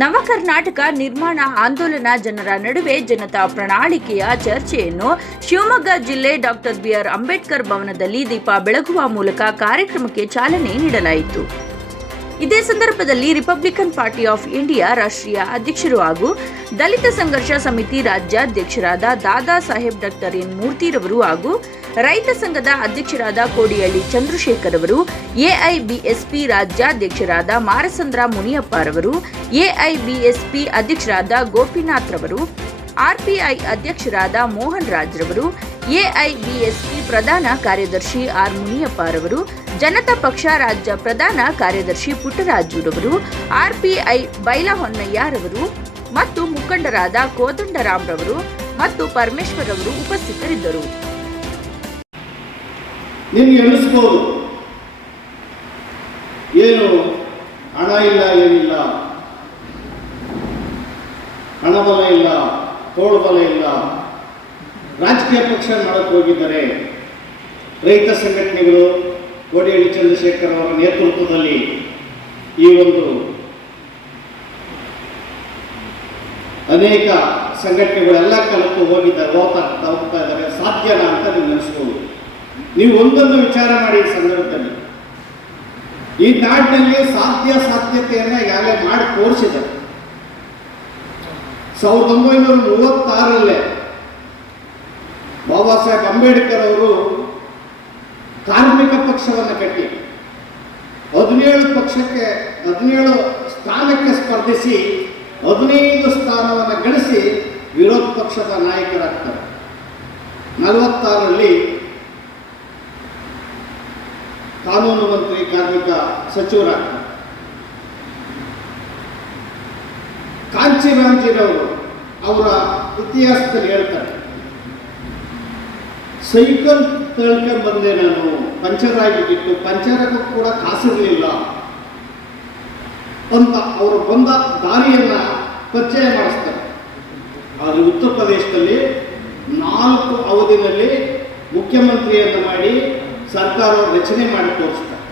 ನವಕರ್ನಾಟಕ ನಿರ್ಮಾಣ ಆಂದೋಲನ ಜನರ ನಡುವೆ ಜನತಾ ಪ್ರಣಾಳಿಕೆಯ ಚರ್ಚೆಯನ್ನು ಶಿವಮೊಗ್ಗ ಜಿಲ್ಲೆ ಡಾಕ್ಟರ್ ಬಿಆರ್ ಅಂಬೇಡ್ಕರ್ ಭವನದಲ್ಲಿ ದೀಪ ಬೆಳಗುವ ಮೂಲಕ ಕಾರ್ಯಕ್ರಮಕ್ಕೆ ಚಾಲನೆ ನೀಡಲಾಯಿತು. ಇದೇ ಸಂದರ್ಭದಲ್ಲಿ ರಿಪಬ್ಲಿಕನ್ ಪಾರ್ಟಿ ಆಫ್ ಇಂಡಿಯಾ ರಾಷ್ಟ್ರೀಯ ಅಧ್ಯಕ್ಷರು ಹಾಗೂ ದಲಿತ ಸಂಘರ್ಷ ಸಮಿತಿ ರಾಜ್ಯಾಧ್ಯಕ್ಷರಾದ ದಾದಾ ಸಾಹೇಬ್ ಡಾಕ್ಟರ್ ಎನ್ ಮೂರ್ತಿರವರು ಹಾಗೂ ರೈತ ಸಂಘದ ಅಧ್ಯಕ್ಷರಾದ ಕೋಡಿಹಳ್ಳಿ ಚಂದ್ರಶೇಖರ್ ಅವರು, ಎಐಬಿಎಸ್ಪಿ ರಾಜ್ಯಾಧ್ಯಕ್ಷರಾದ ಮಾರಸಂದ್ರ ಮುನಿಯಪ್ಪರವರು ಎಐಬಿಎಸ್ಪಿ ಅಧ್ಯಕ್ಷರಾದ ಗೋಪಿನಾಥ್ ರವರು ಆರ್ಪಿಐ ಅಧ್ಯಕ್ಷರಾದ ಮೋಹನ್ ರಾಜ್ರವರು ಎಐಬಿಎಸ್ಪಿ ಪ್ರಧಾನ ಕಾರ್ಯದರ್ಶಿ ಆರ್ ಮುನಿಯಪ್ಪರವರು ಜನತಾ ಪಕ್ಷ ರಾಜ್ಯ ಪ್ರಧಾನ ಕಾರ್ಯದರ್ಶಿ ಪುಟ್ಟರಾಜುರವರು, ಆರ್ಪಿಐ ಬೈಲಹೊನ್ನಯ್ಯರವರು ಮತ್ತು ಮುಖಂಡರಾದ ಕೋದಂಡರಾಮ್ರವರು ಮತ್ತು ಪರಮೇಶ್ವರ್ ಅವರು ಉಪಸ್ಥಿತರಿದ್ದರು ಏನು ಹಣ ಇಲ್ಲ, ಏನಿಲ್ಲ? ಹಣಬಲ ಇಲ್ಲ, ತೋಳ್ಬಲ ಇಲ್ಲ? ರಾಜಕೀಯ ಪಕ್ಷ ಮಾಡಕ್ಕೆ ಹೋಗಿದ್ದಾರೆ ರೈತ ಸಂಘಟನೆಗಳು ಕೋಡಿಹಳ್ಳಿ ಚಂದ್ರಶೇಖರ್ ಅವರ ನೇತೃತ್ವದಲ್ಲಿ ಈ ಒಂದು ಅನೇಕ ಸಂಘಟನೆಗಳೆಲ್ಲ ಕಲಿತು ಹೋಗಿದ್ದಾರೆ ಹೋಗ್ತಾ ಹೋಗ್ತಾ ಇದ್ದಾರೆ. ಸಾಧ್ಯನಾ ಅಂತ ನೀವು ನೆನೆಸ್ಬೋದು ನೀವು ಒಂದೊಂದು ವಿಚಾರ ಮಾಡಿ ಈ ಸಂದರ್ಭದಲ್ಲಿ. ಈ ನಾಡಿನಲ್ಲಿ ಸಾಧ್ಯ ಸಾಧ್ಯತೆಯನ್ನ ಯಾರೇ ಮಾಡಿ ತೋರಿಸಿದ್ದಾರೆ. ಸಾವಿರದ ಒಂಬೈನೂರ ಮೂವತ್ತಾರಲ್ಲೇ ಬಾಬಾ ಸಾಹೇಬ್ ಅಂಬೇಡ್ಕರ್ ಅವರು ಕಾರ್ಮಿಕ ಪಕ್ಷವನ್ನು ಕಟ್ಟಿ ಹದಿನೇಳು ಪಕ್ಷಕ್ಕೆ, ಹದಿನೇಳು ಸ್ಥಾನಕ್ಕೆ ಸ್ಪರ್ಧಿಸಿ, ಹದಿನೈದು ಸ್ಥಾನವನ್ನು ಗಳಿಸಿ ವಿರೋಧ ಪಕ್ಷದ ನಾಯಕರಾಗ್ತಾರೆ. ನಲವತ್ತಾರರಲ್ಲಿ ಕಾನೂನು ಮಂತ್ರಿ, ಕಾರ್ಮಿಕ ಸಚಿವರಾಗ್ತಾರೆ. ಕಾಂಚಿರಾಮ್ಜಿರವರು ಅವರ ಇತಿಹಾಸದಲ್ಲಿ ಹೇಳ್ತಾರೆ, ಸೈಕಲ್ ತಳ್ಕೊಂಡ್ ಬಂದೆ ನಾನು. ಪಂಚರ್ ಆಗಿಬಿಟ್ಟು ಪಂಚರಕ್ಕೂ ಕೂಡ ಕಾಸಿರಲಿಲ್ಲ ಅಂತ ಅವರು ಬಂದ ದಾರಿಯನ್ನ ಪರಿಚಯ ಮಾಡಿಸ್ತಾರೆ. ಆದರೆ ಉತ್ತರ ಪ್ರದೇಶದಲ್ಲಿ ನಾಲ್ಕು ಅವಧಿನಲ್ಲಿ ಮುಖ್ಯಮಂತ್ರಿಯನ್ನು ಮಾಡಿ ಸರ್ಕಾರ ರಚನೆ ಮಾಡಿ ತೋರಿಸ್ತಾರೆ.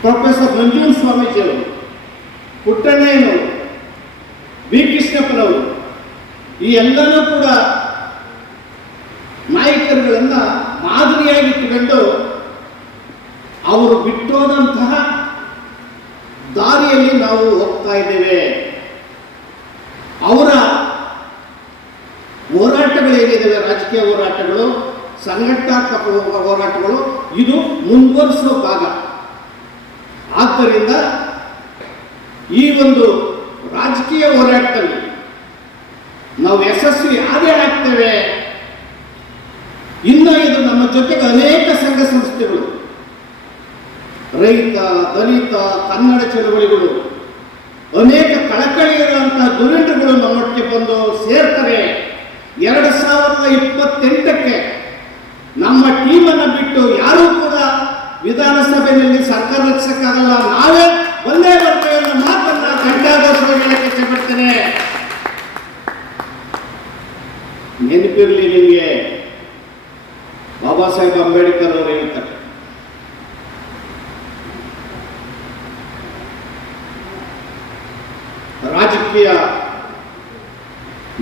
ಪ್ರೊಫೆಸರ್ ಮಂಜೂರ್ ಸ್ವಾಮೀಜಿಯವರು, ಪುಟ್ಟಣ್ಣಯ್ಯನವರು ಬಿ ಕೃಷ್ಣಪ್ಪನವರು, ಈ ಎಲ್ಲರೂ ಕೂಡ ನಾಯಕರುಗಳನ್ನ ಮಾದರಿಯಾಗಿ ಇಟ್ಟುಕೊಂಡು ಅವರು ಬಿಟ್ಟೋದಂತಹ ದಾರಿಯಲ್ಲಿ ನಾವು ಹೋಗ್ತಾ ಇದ್ದೇವೆ. ಅವರ ಹೋರಾಟಗಳು ಏನಿದ್ದಾವೆ ರಾಜಕೀಯ ಹೋರಾಟಗಳು, ಸಂಘಟನಾತ್ಮಕ ಹೋರಾಟಗಳು, ಇದು ಮುಂದುವರಿಸುವ ಭಾಗ. ಆದ್ದರಿಂದ ಈ ಒಂದು ರಾಜಕೀಯ ಹೋರಾಟದಲ್ಲಿ ನಾವು ಯಶಸ್ವಿ ಯಾರೇ ಆಗ್ತೇವೆ. ಇನ್ನು ಇದು ಜೊತೆಗೆ ಅನೇಕ ಸಂಘ ಸಂಸ್ಥೆಗಳು, ರೈತ, ದಲಿತ, ಕನ್ನಡ ಚಳವಳಿಗಳು, ಅನೇಕ ಕಳಕಳಿ ಇರುವಂತಹ ದುರಂಡಗಳು ನಮ್ಮೊಟ್ಟಿಗೆ ಬಂದು ಸೇರ್ತಾರೆ. ಎರಡು ಸಾವಿರದ ಇಪ್ಪತ್ತೆಂಟಕ್ಕೆ ನಮ್ಮ ಟೀಮನ್ನು ಬಿಟ್ಟು ಯಾರೂ ಕೂಡ ವಿಧಾನಸಭೆಯಲ್ಲಿ ಸರ್ಕಾರ ರಚಿಸಕ್ಕಾಗಲ್ಲ. ನಾವೇ ಒಂದೇ ಬರ್ತೇವೆ ಅನ್ನೋ ಮಾತನ್ನ ಗಂಟಾಘೋಷವಾಗಿ ಹೇಳಕ್ಕೆ ನೆನಪಿರಲಿ ನಿಮಗೆ ಬಾಬಾ ಸಾಹೇಬ್ ಅಂಬೇಡ್ಕರ್ ಅವರು ಹೇಳ್ತಾರೆ ರಾಜಕೀಯ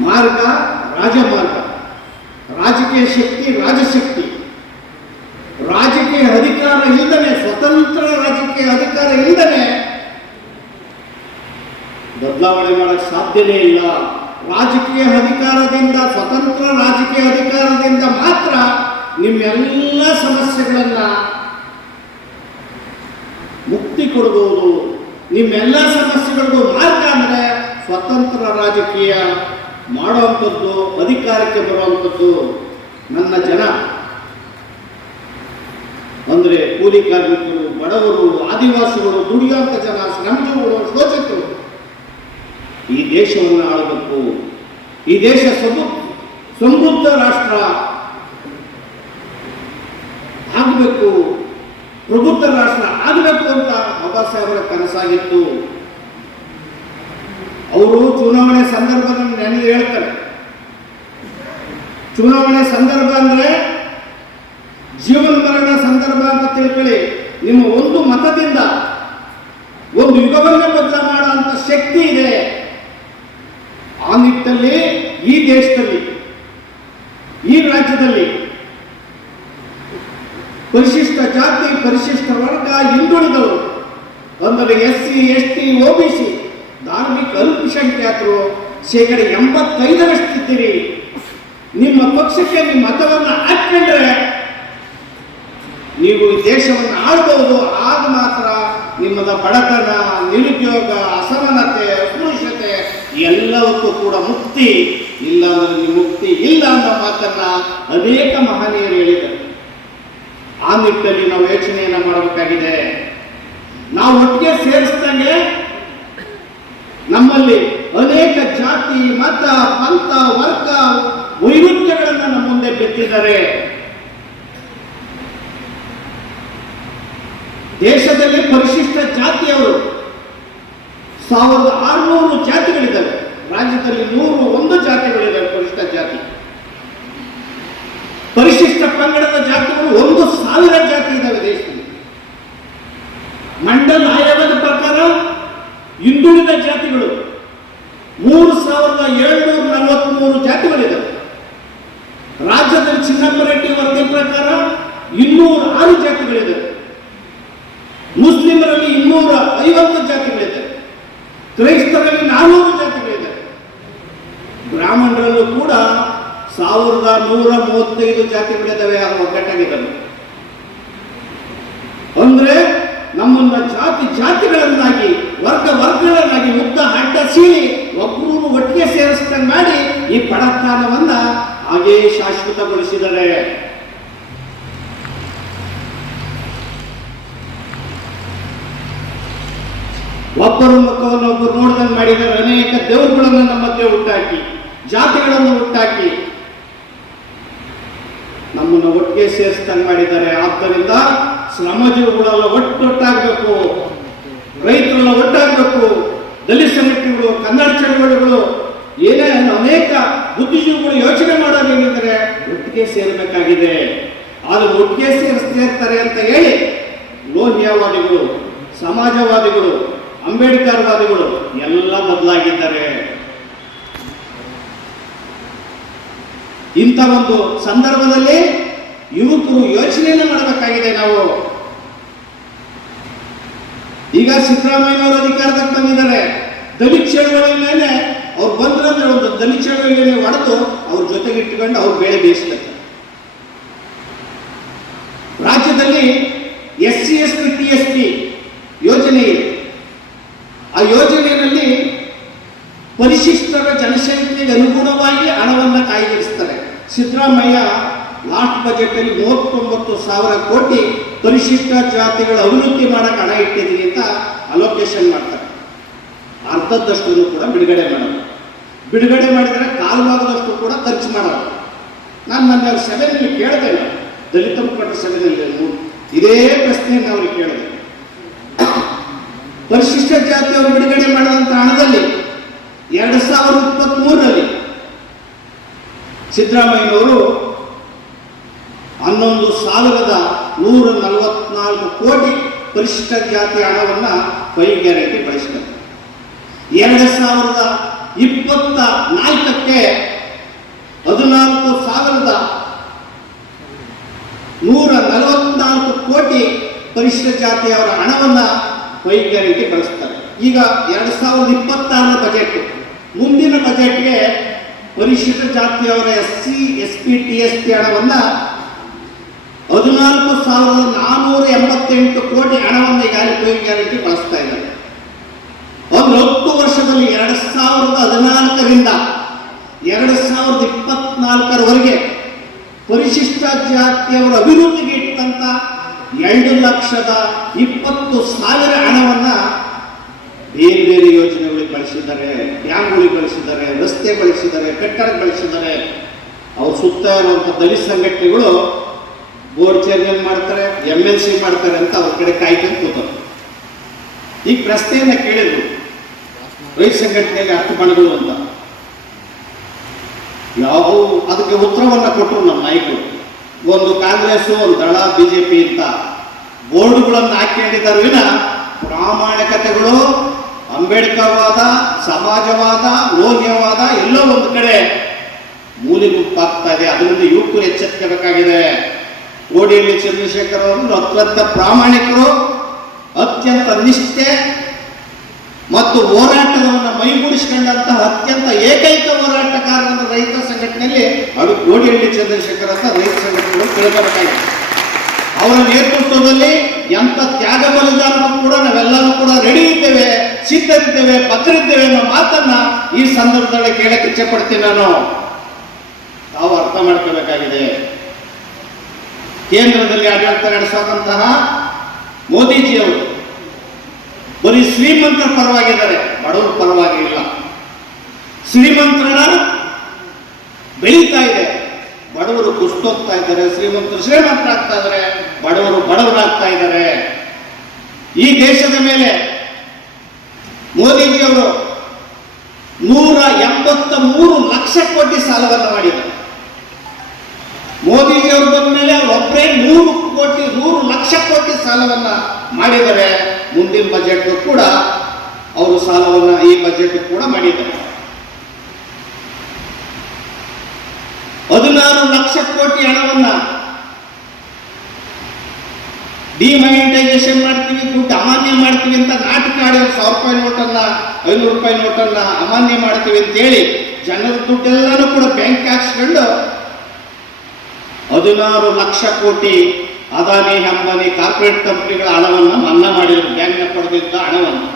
ಮಾರ್ಗ ರಾಜಮಾರ್ಗ ರಾಜಕೀಯ ಶಕ್ತಿ ರಾಜಶಕ್ತಿ ರಾಜಕೀಯ ಅಧಿಕಾರ ಇಲ್ಲದೆ ಸ್ವತಂತ್ರ ರಾಜಕೀಯ ಅಧಿಕಾರ ಇಲ್ಲದೆ ಬದಲಾವಣೆ ಮಾಡಕ್ ಸಾಧ್ಯನೇ ಇಲ್ಲ ರಾಜಕೀಯ ಅಧಿಕಾರದಿಂದ ಸ್ವತಂತ್ರ ರಾಜಕೀಯ ಅಧಿಕಾರದಿಂದ ಮಾತ್ರ ನಿಮ್ಮೆಲ್ಲ ಸಮಸ್ಯೆಗಳನ್ನ ಮುಕ್ತಿ ಕೊಡಬಹುದು. ನಿಮ್ಮೆಲ್ಲ ಸಮಸ್ಯೆಗಳಿಗೂ ಮಾರ್ಗ ಅಂದರೆ ಸ್ವತಂತ್ರ ರಾಜಕೀಯ ಮಾಡುವಂಥದ್ದು, ಅಧಿಕಾರಕ್ಕೆ ಬರುವಂಥದ್ದು ನನ್ನ ಜನ. ಅಂದರೆ ಕೂಲಿ ಕಾರ್ಮಿಕರು, ಬಡವರು, ಆದಿವಾಸಿಗಳು, ದುಡಿಯುವಂಥ ಜನ, ಶ್ರಮಜೀವಿಗಳು ಶೋಚಕರು ಈ ದೇಶವನ್ನು ಆಳಬೇಕು. ಈ ದೇಶ ಸಮು ಸಮೃದ್ಧ ರಾಷ್ಟ್ರ ಆಗಬೇಕು. ಪ್ರಬುದ್ಧ ರಾಷ್ಟ್ರ ಆಗಬೇಕು ಅಂತ ಬಾಬಾ ಸಾಹೇಬರ ಕನಸಾಗಿತ್ತು. ಅವರು ಚುನಾವಣೆ ಸಂದರ್ಭದಲ್ಲಿ ನನಗೆ ಹೇಳ್ತಾರೆ. ಚುನಾವಣೆ ಸಂದರ್ಭ ಅಂದ್ರೆ ಜೀವನ ಮರಣ ಸಂದರ್ಭ ಅಂತ ತಿಳ್ಕೊಳ್ಳಿ. ನಿಮ್ಮ ಒಂದು ಮತದಿಂದ ಒಂದು ಯುಗವನ್ನೇ ಬದಲ ಮಾಡುವಂತ ಶಕ್ತಿ ಇದೆ. ಆ ನಿಟ್ಟಲ್ಲಿ ಈ ದೇಶದಲ್ಲಿ, ಈ ರಾಜ್ಯದಲ್ಲಿ ಪರಿಶಿಷ್ಟ ಜಾತಿ ಪರಿಶಿಷ್ಟ ವರ್ಗ ಹಿಂದುಳಿದವರು ಅಂದರೆ S C, S T, O B C, ಧಾರ್ಮಿಕ ಅಲ್ಪಸಂಖ್ಯಾತರು ಶೇಕಡ ಎಂಬತ್ತೈದರಷ್ಟಿದ್ದೀರಿ. ನಿಮ್ಮ ಪಕ್ಷಕ್ಕೆ ನಿಮ್ಮ ಮತವನ್ನು ಹಾಕೊಂಡ್ರೆ ನೀವು ಈ ದೇಶವನ್ನು ಆಳ್ಬಹುದು. ಆಗ ಮಾತ್ರ ನಿಮ್ಮದ ಬಡತನ, ನಿರುದ್ಯೋಗ, ಅಸಮಾನತೆ, ಅಸ್ಪೃಶ್ಯತೆ ಎಲ್ಲವಕ್ಕೂ ಕೂಡ ಮುಕ್ತಿ ಇಲ್ಲ ಅಂದ್ರೆ ಮುಕ್ತಿ ಇಲ್ಲ ಅನ್ನೋ ಮಾತನ್ನ ಅನೇಕ ಮಹನೀಯರು ಹೇಳಿದರು ಆ ನಿಟ್ಟಿನಲ್ಲಿ ನಾವು ಯೋಚನೆಯನ್ನು ಮಾಡಬೇಕಾಗಿದೆ. ನಾವು ಒಟ್ಟಿಗೆ ಸೇರಿಸಿದಂಗೆ ನಮ್ಮಲ್ಲಿ ಅನೇಕ ಜಾತಿ, ಮತ, ಪಂಥ, ವರ್ಗ ವೈರುಧ್ಯಗಳನ್ನ ನಮ್ಮ ಮುಂದೆ ಬೆತ್ತಿದ್ದಾರೆ. ದೇಶದಲ್ಲಿ ಪರಿಶಿಷ್ಟ ಜಾತಿಯವರು ಸಾವಿರದ ಆರುನೂರು ಜಾತಿಗಳಿದ್ದಾವೆ. ರಾಜ್ಯದಲ್ಲಿ ನೂರು ಒಂದು ಜಾತಿಗಳಿದ್ದಾವೆ ಪರಿಶಿಷ್ಟ ಜಾತಿ. ಪರಿಶಿಷ್ಟ ಪಂಗಡದ ಜಾತಿಗಳು ಒಂದು ಸಾವಿರ ಜಾತಿ ಇದ್ದಾವೆ ದೇಶದಲ್ಲಿ. ಮಂಡಲ್ ಆಯೋಗದ ಪ್ರಕಾರ ಹಿಂದುಳಿದ ಜಾತಿಗಳು ಮೂರು ಸಾವಿರದ ಏಳ್ನೂರ ನಲವತ್ಮೂರು ಜಾತಿಗಳಿದ್ದಾವೆ ರಾಜ್ಯದಲ್ಲಿ ಚಿನ್ನಪ್ಪ ರೆಡ್ಡಿ ವರದಿ ಪ್ರಕಾರ ಇನ್ನೂರ ಆರು ಜಾತಿಗಳಿದ್ದಾವೆ ಮುಸ್ಲಿಮರಲ್ಲಿ ಇನ್ನೂರ ಐವತ್ತು ಜಾತಿಗಳಿದೆ ಕ್ರೈಸ್ತರಲ್ಲಿ ನಾನೂರು ಜಾತಿಗಳಿದೆ ಬ್ರಾಹ್ಮಣರಲ್ಲೂ ಕೂಡ ಸಾವಿರದ ನೂರ ಮೂವತ್ತೈದು ಜಾತಿಗಳಿದ್ದಾವೆ ಆ ಒಗ್ಗಟ್ಟಾಗಿದ್ದಾವೆ ಅಂದ್ರೆ ನಮ್ಮನ್ನ ಜಾತಿ ಜಾತಿಗಳನ್ನಾಗಿ, ವರ್ಗ ವರ್ಗಗಳನ್ನಾಗಿ, ಮುಕ್ತ ಅಡ್ಡ ಸೀಳಿ ಒಬ್ಬರು ಒಟ್ಟಿಗೆ ಸೇರಿಸ್ದಂಗೆ ಮಾಡಿ ಈ ಬಡತನವನ್ನ ಹಾಗೇ ಶಾಶ್ವತಗೊಳಿಸಿದರೆ. ಒಬ್ಬರು ಮುಖವನ್ನು ಒಬ್ಬರು ನೋಡ್ದಂಗೆ ಮಾಡಿದ್ದಾರೆ ಅನೇಕ ದೇವರುಗಳನ್ನು ನಮ್ಮ ಮಧ್ಯೆ ಹುಟ್ಟಾಕಿ, ಜಾತಿಗಳನ್ನು ಹುಟ್ಟಾಕಿ ನಮ್ಮನ್ನು ಒಟ್ಟಿಗೆ ಸೇರಿಸ್ದಂಗೆ ಮಾಡಿದ್ದಾರೆ ಆದ್ದರಿಂದ ಶ್ರಮಜೀವಿಗಳೆಲ್ಲ ಒಟ್ಟೊಟ್ಟಾಗಬೇಕು ರೈತರೆಲ್ಲ ಒಟ್ಟಾಗಬೇಕು, ದಲಿತ ಸಂಘಟನೆಗಳು, ಕನ್ನಡ ಚಳವಳಿಗಳು, ಏನೇ ಅನೇಕ ಬುದ್ಧಿಜೀವಿಗಳು ಯೋಚನೆ ಮಾಡೋದೇನೆಂದರೆ ಒಟ್ಟಿಗೆ ಸೇರಬೇಕಾಗಿದೆ. ಆದ್ರೆ ಒಟ್ಟಿಗೆ ಸೇರಿಸ್ತಿರ್ತಾರೆ ಅಂತ ಹೇಳಿ ಲೋಹಿಯಾವಾದಿಗಳು, ಸಮಾಜವಾದಿಗಳು ಅಂಬೇಡ್ಕರ್ ವಾದಿಗಳು ಎಲ್ಲ ಬದಲಾಗಿದ್ದಾರೆ. ಇಂಥ ಒಂದು ಸಂದರ್ಭದಲ್ಲಿ ಯುವಕರು ಯೋಚನೆಯನ್ನು ಮಾಡಬೇಕಾಗಿದೆ ನಾವು. ಈಗ ಸಿದ್ದರಾಮಯ್ಯನವರು ಅಧಿಕಾರಕ್ಕೆ ಬಂದಿದ್ದಾರೆ ದಲಿತ ಚಳವಳಿ ಮೇಲೆ ಅವ್ರು ಬಂದ್ರಂದ್ರೆ ಒಂದು ದಲಿತ ಚಳವಳಿ ಹೊಡೆದು ಅವ್ರ ಜೊತೆಗೆ ಇಟ್ಟುಕೊಂಡು ಅವ್ರು ಬೇಳೆ ಬೇಯಿಸ್ತಾರೆ ರಾಜ್ಯದಲ್ಲಿ S C, S P T S P ಯೋಜನೆ ಇದೆ. ಆ ಯೋಜನೆಯಲ್ಲಿ ಪರಿಶಿಷ್ಟರ ಜನಸಂಖ್ಯೆಗೆ ಅನುಗುಣವಾಗಿ ಹಣವನ್ನು ಕಾಯ್ದಿರಿಸ್ತಾರೆ. ಸಿದ್ದರಾಮಯ್ಯ ಲಾಸ್ಟ್ ಬಜೆಟ್ ಅಲ್ಲಿ ಮೂವತ್ತೊಂಬತ್ತು ಸಾವಿರ ಕೋಟಿ ಪರಿಶಿಷ್ಟ ಜಾತಿಗಳ ಅಭಿವೃದ್ಧಿ ಮಾಡಕ್ಕೆ ಹಣ ಇಟ್ಟಿದ್ದೀನಿ ಅಂತ ಅಲೋಕೇಶನ್ ಮಾಡ್ತಾರೆ. ಅರ್ಧದಷ್ಟು ಕೂಡ ಬಿಡುಗಡೆ ಮಾಡೋದು ಬಿಡುಗಡೆ ಮಾಡಿದರೆ ಕಾಲುವಾಗದಷ್ಟು ಕೂಡ ಖರ್ಚು ಮಾಡೋದು ನಾನು ನನ್ನ ಸಭೆಯಲ್ಲಿ ಕೇಳಿದೆ ದಲಿತ ಮುಖಂಡ ಸಭೆಯಲ್ಲಿ ಇದೇ ಪ್ರಶ್ನೆಯನ್ನು ಅವ್ರಿಗೆ ಕೇಳಿದೆ ಪರಿಶಿಷ್ಟ ಜಾತಿಯವರು ಬಿಡುಗಡೆ ಮಾಡಿದಂಥ ಹಣದಲ್ಲಿ ಎರಡು ಸಾವಿರದ ಇಪ್ಪತ್ತ್ ಮೂರರಲ್ಲಿ ಸಿದ್ದರಾಮಯ್ಯನವರು ಹನ್ನೊಂದು ಸಾವಿರದ ನೂರ ನಲವತ್ನಾಲ್ಕು ಕೋಟಿ ಪರಿಶಿಷ್ಟ ಜಾತಿ ಹಣವನ್ನು ಪೈ ಬಳಸಿದ್ದಾರೆ ಎರಡು ಸಾವಿರದ ಇಪ್ಪತ್ತ ನಾಲ್ಕಕ್ಕೆ ಹದಿನಾಲ್ಕು ಸಾವಿರದ ನೂರ ನಲವತ್ನಾಲ್ಕು ಕೋಟಿ ಪರಿಶಿಷ್ಟ ಜಾತಿಯವರ ಹಣವನ್ನು ವೈಜ್ಞಾನಿಕೆ ಬಳಸ್ತಾರೆ ಈಗ ಎರಡು ಸಾವಿರದ ಇಪ್ಪತ್ತಾರರ ಬಜೆಟ್, ಮುಂದಿನ ಬಜೆಟ್ಗೆ ಪರಿಶಿಷ್ಟ ಜಾತಿಯವರ S C, S P, T, S P ಹಣವನ್ನ ಹದಿನಾಲ್ಕು ಸಾವಿರದ ನಾನ್ನೂರ ಎಂಬತ್ತೆಂಟು ಕೋಟಿ ಹಣವನ್ನು ಈಗಾಗಲೇ ಗ್ಯಾರಂಟಿ ಬಳಸ್ತಾ ಇದ್ದಾರೆ. ಒಂದು ಹತ್ತು ವರ್ಷದಲ್ಲಿ ಎರಡು ಸಾವಿರದ ಹದಿನಾಲ್ಕರಿಂದ ಎರಡು ಸಾವಿರದ ಇಪ್ಪತ್ನಾಲ್ಕರವರೆಗೆ ಪರಿಶಿಷ್ಟ ಜಾತಿಯವರ ಅಭಿವೃದ್ಧಿಗೆ ಇಟ್ಟಂತ ಎರಡು ಲಕ್ಷದ ಇಪ್ಪತ್ತು ಸಾವಿರ ಹಣವನ್ನ ಬೇರೆ ಬೇರೆ ಯೋಜನೆಗಳಿಗೆ ಬಳಸಿದ್ದಾರೆ ಡ್ಯಾಮ್ಗಳಿಗೆ ಬಳಸಿದ್ದಾರೆ ರಸ್ತೆ ಬಳಸಿದ್ದಾರೆ, ಕಟ್ಟಡ ಬಳಸಿದ್ದಾರೆ. ಅವ್ರ ಸುತ್ತ ಇರುವಂಥ ದಲಿತ ಸಂಘಟನೆಗಳು ಬೋರ್ಡ್ ಚೇರ್ಮನ್ ಮಾಡ್ತಾರೆ ಎಂ ಎಲ್ ಸಿ ಮಾಡ್ತಾರೆ ಅಂತ ಅವ್ರ ಕಡೆ ಕಾಯ್ಕೊಂಡು ಕೂತಾರೆ ಈ ಪ್ರಶ್ನೆಯನ್ನ ಕೇಳಿದ್ರು. ರೈತ ಸಂಘಟನೆಯಲ್ಲಿ ಬಣಗಳು ಅಂತ. ನಾವು ಅದಕ್ಕೆ ಉತ್ತರವನ್ನ ಕೊಟ್ಟರು ನಮ್ಮ ನಾಯಕರು. ಒಂದು ಕಾಂಗ್ರೆಸ್ ಒಂದು ದಳ ಬಿಜೆಪಿ ಅಂತ ಬೋರ್ಡ್ಗಳನ್ನು ಹಾಕೊಂಡಿದ್ದಾರೆ ವಿನ ಪ್ರಾಮಾಣಿಕತೆಗಳು, ಅಂಬೇಡ್ಕರ್ವಾದ, ಸಮಾಜವಾದ, ಲೋಹ್ಯವಾದ ಎಲ್ಲೋ ಒಂದು ಕಡೆ ಮೂಲೆಗುಂಪಾಗ್ತಾ ಇದೆ. ಅದರಿಂದ ಯುವಕರು ಎಚ್ಚೆತ್ತಬೇಕಾಗಿದೆ ಕೋಡಿಹಳ್ಳಿ ಚಂದ್ರಶೇಖರ್ ಅವರು ಅತ್ಯಂತ ಪ್ರಾಮಾಣಿಕರು, ಅತ್ಯಂತ ನಿಷ್ಠೆ ಮತ್ತು ಹೋರಾಟವನ್ನು ಮೈಗೂಡಿಸಿಕೊಂಡಂತಹ ಅತ್ಯಂತ ಏಕೈಕ ಹೋರಾಟಗಾರರ ರೈತ ಸಂಘಟನೆಯಲ್ಲಿ ಅದು ಕೋಡಿಹಳ್ಳಿ ಚಂದ್ರಶೇಖರ್ ಅಂತ ರೈತ ಸಂಘಟನೆಗಳು ತಿಳ್ಕೋಬೇಕಾಗಿದೆ ಅವರ ನೇತೃತ್ವದಲ್ಲಿ ಎಂಥ ತ್ಯಾಗ ಬಲಿದಾನವನ್ನು ಕೂಡ ನಾವೆಲ್ಲರೂ ಕೂಡ ರೆಡಿ ಇದ್ದೇವೆ, ಸಿದ್ಧರಿದ್ದೇವೆ ಪತ್ರಿದ್ದೇವೆ ಅನ್ನೋ ಮಾತನ್ನ ಈ ಸಂದರ್ಭದಲ್ಲಿ ಕೇಳಕ್ಕೆ ಇಚ್ಛೆ ಪಡ್ತೀನಿ ನಾನು. ತಾವು ಅರ್ಥ ಮಾಡ್ಕೋಬೇಕಾಗಿದೆ. ಕೇಂದ್ರದಲ್ಲಿ ಆಡಳಿತ ನಡೆಸುವಂತಹ ಮೋದಿಜಿಯವರು ಬರೀ ಶ್ರೀಮಂತರ ಪರವಾಗಿದ್ದಾರೆ. ಬಡವರ ಪರವಾಗಿ ಇಲ್ಲ. ಶ್ರೀಮಂತರನ್ನ ಬೆಳೀತಾ ಇದೆ. ಬಡವರು ಕುಸ್ತೋಗ್ತಾ ಇದ್ದಾರೆ. ಶ್ರೀಮಂತರು ಶ್ರೀಮಂತರಾಗ್ತಾ ಇದ್ದಾರೆ. ಬಡವರು ಬಡವರಾಗ್ತಾ ಇದ್ದಾರೆ. ಈ ದೇಶದ ಮೇಲೆ ಮೋದಿಜಿಯವರು ನೂರ ಎಂಬತ್ತ ಮೂರು ಲಕ್ಷ ಕೋಟಿ ಸಾಲವನ್ನು ಮಾಡಿದ್ದಾರೆ. ಮೋದಿಜಿಯವರು ಬಂದ ಮೇಲೆ ಒಬ್ಬರೇ ನೂರು ಕೋಟಿ ನೂರು ಲಕ್ಷ ಕೋಟಿ ಸಾಲವನ್ನ ಮಾಡಿದ್ದಾರೆ. ಮುಂದಿನ ಬಜೆಟ್ ಕೂಡ ಅವರು ಸಾಲವನ್ನ ಈ ಬಜೆಟ್ ಕೂಡ ಮಾಡಿದ್ದಾರೆ. ಹದಿನಾರು ಲಕ್ಷ ಕೋಟಿ ಹಣವನ್ನ ಡಿಮಾನಿಟೈಸೇಷನ್ ಮಾಡ್ತೀವಿ, ದುಡ್ಡು ಅಮಾನ್ಯ ಮಾಡ್ತೀವಿ ಅಂತ ನಾಟಕ ಆಡಿ ಒಂದು ಸಾವಿರ ರೂಪಾಯಿ ನೋಟನ್ನ, ಐನೂರು ರೂಪಾಯಿ ನೋಟನ್ನ ಅಮಾನ್ಯ ಮಾಡ್ತೀವಿ ಅಂತ ಹೇಳಿ ಜನರ ದುಡ್ಡೆಲ್ಲನೂ ಕೂಡ ಬ್ಯಾಂಕ್ ಹಾಕ್ಸ್ಕೊಂಡು ಹದಿನಾರು ಲಕ್ಷ ಕೋಟಿ ಅದಾನಿ ಅಂಬಾನಿ ಕಾರ್ಪೊರೇಟ್ ಕಂಪ್ನಿಗಳ ಹಣವನ್ನು ಮನ್ನಾ ಮಾಡಿದ್ರು, ಬ್ಯಾಂಕ್ನ ಪಡೆದಿದ್ದ ಹಣವನ್ನು.